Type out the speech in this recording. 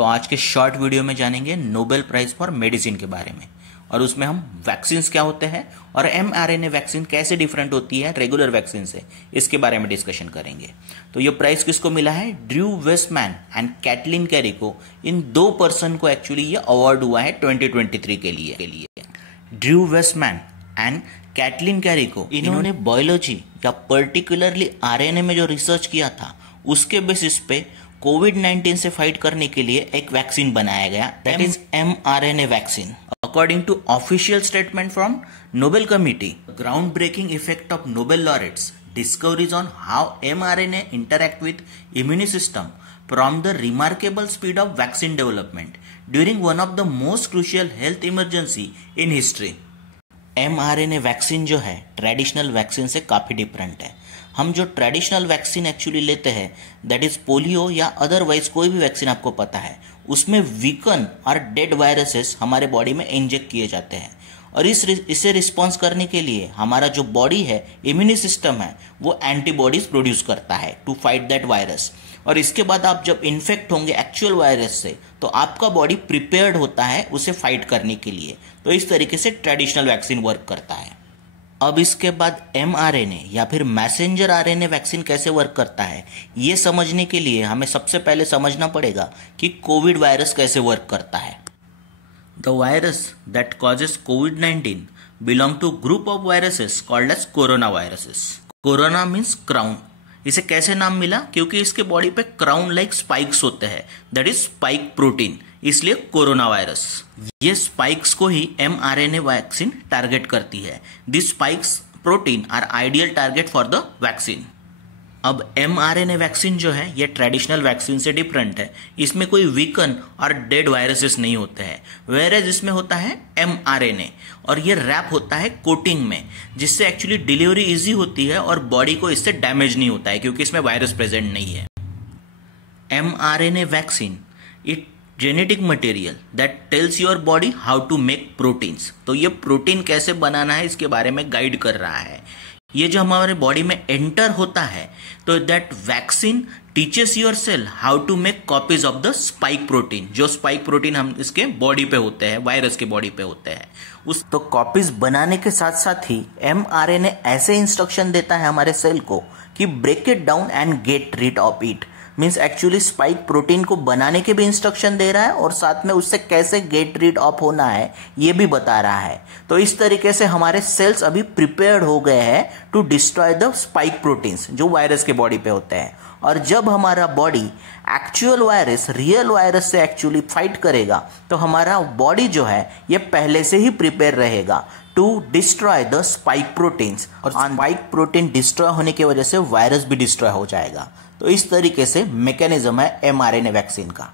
तो आज के शॉर्ट वीडियो में जानेंगे नोबेल प्राइज फॉर मेडिसिन के बारे में, और उसमें हम वैक्सीन्स क्या होते हैं और mRNA वैक्सीन कैसे डिफरेंट होती है रेगुलर वैक्सीन से, इसके बारे में डिस्कशन करेंगे। तो ये प्राइज किसको मिला है? Drew Weissman and Katalin Kariko को। इन दो पर्सन को एक्चुअली ये अवार्ड हुआ है 2023 के लिए। Drew Weissman and Katalin Kariko को इन्होंने बायोलॉजी या पर्टिकुलरली आरएनए में जो रिसर्च किया था उसके बेसिस पे कोविड-19 से फाइट करने के लिए एक वैक्सीन बनाया गया, that is mRNA vaccine. According to official statement from Nobel Committee, groundbreaking effect of Nobel laureates discoveries on how mRNA interact with immune system prompt the remarkable speed of vaccine development during one of the most crucial health emergency in history. mRNA vaccine जो है traditional vaccine से काफ़ी different है। हम जो traditional vaccine actually लेते हैं that is polio या अदरवाइज कोई भी वैक्सीन आपको पता है, उसमें वीकन और डेड वायरसेस हमारे बॉडी में इंजेक्ट किए जाते हैं, और इसे रिस्पॉन्स करने के लिए हमारा जो बॉडी है, इम्यून सिस्टम है, वो एंटीबॉडीज प्रोड्यूस करता है टू फाइट दैट वायरस। और इसके बाद आप जब इन्फेक्ट होंगे एक्चुअल वायरस से तो आपका बॉडी प्रिपेयर्ड होता है उसे फाइट करने के लिए। तो इस तरीके से ट्रेडिशनल वैक्सीन वर्क करता है। अब इसके बाद mRNA या फिर मैसेंजर आरएनए वैक्सीन कैसे वर्क करता है, ये समझने के लिए हमें सबसे पहले समझना पड़ेगा कि कोविड वायरस कैसे वर्क करता है। द वायरस दैट कॉजेस कोविड-19 belong to group of viruses called as corona viruses. Corona means crown. इसे कैसे नाम मिला? क्योंकि इसके बॉडी पे क्राउन लाइक स्पाइक्स होते हैं, दैट इज स्पाइक प्रोटीन, इसलिए कोरोना वायरस। ये स्पाइक्स को ही mRNA वैक्सीन टारगेट करती है। This spikes protein are ideal target for the vaccine. अब mRNA वैक्सीन जो है ये ट्रेडिशनल वैक्सीन से डिफरेंट है। इसमें कोई वीकन और डेड वायरसेस नहीं होते हैं, वेयरएज इसमें होता है mRNA, और ये रैप होता है कोटिंग में, जिससे एक्चुअली डिलीवरी इजी होती है और बॉडी को इससे डैमेज नहीं होता है क्योंकि इसमें वायरस प्रेजेंट नहीं है। mRNA vaccine it genetic material that tells your body how to make proteins. तो ये प्रोटीन कैसे बनाना है इसके बारे में गाइड कर रहा है। ये जो हमारे बॉडी में एंटर होता है तो that vaccine teaches your cell how to make copies of the spike protein. जो स्पाइक प्रोटीन हम इसके बॉडी पे होते हैं, वायरस के बॉडी पे होते हैं, उस तो कॉपीज बनाने के साथ साथ ही mRNA ऐसे इंस्ट्रक्शन देता है हमारे सेल को कि break it down and get rid of it. Means actually spike protein को बनाने के भी इंस्ट्रक्शन दे रहा है और साथ में उससे कैसे गेट रीड ऑफ होना है ये भी बता रहा है। तो इस तरीके से हमारे सेल्स अभी प्रिपेयर्ड हो गए हैं to destroy the spike proteins जो वायरस के बॉडी पे होते हैं। और जब हमारा body actual virus, real virus से एक्चुअली फाइट करेगा तो हमारा बॉडी जो है ये पहले से ही प्रिपेयर रहेगा to destroy the spike proteins, और स्पाइक प्रोटीन डिस्ट्रॉय होने की वजह से वायरस भी डिस्ट्रॉय हो जाएगा। तो इस तरीके से मैकेनिज्म है mRNA वैक्सीन का।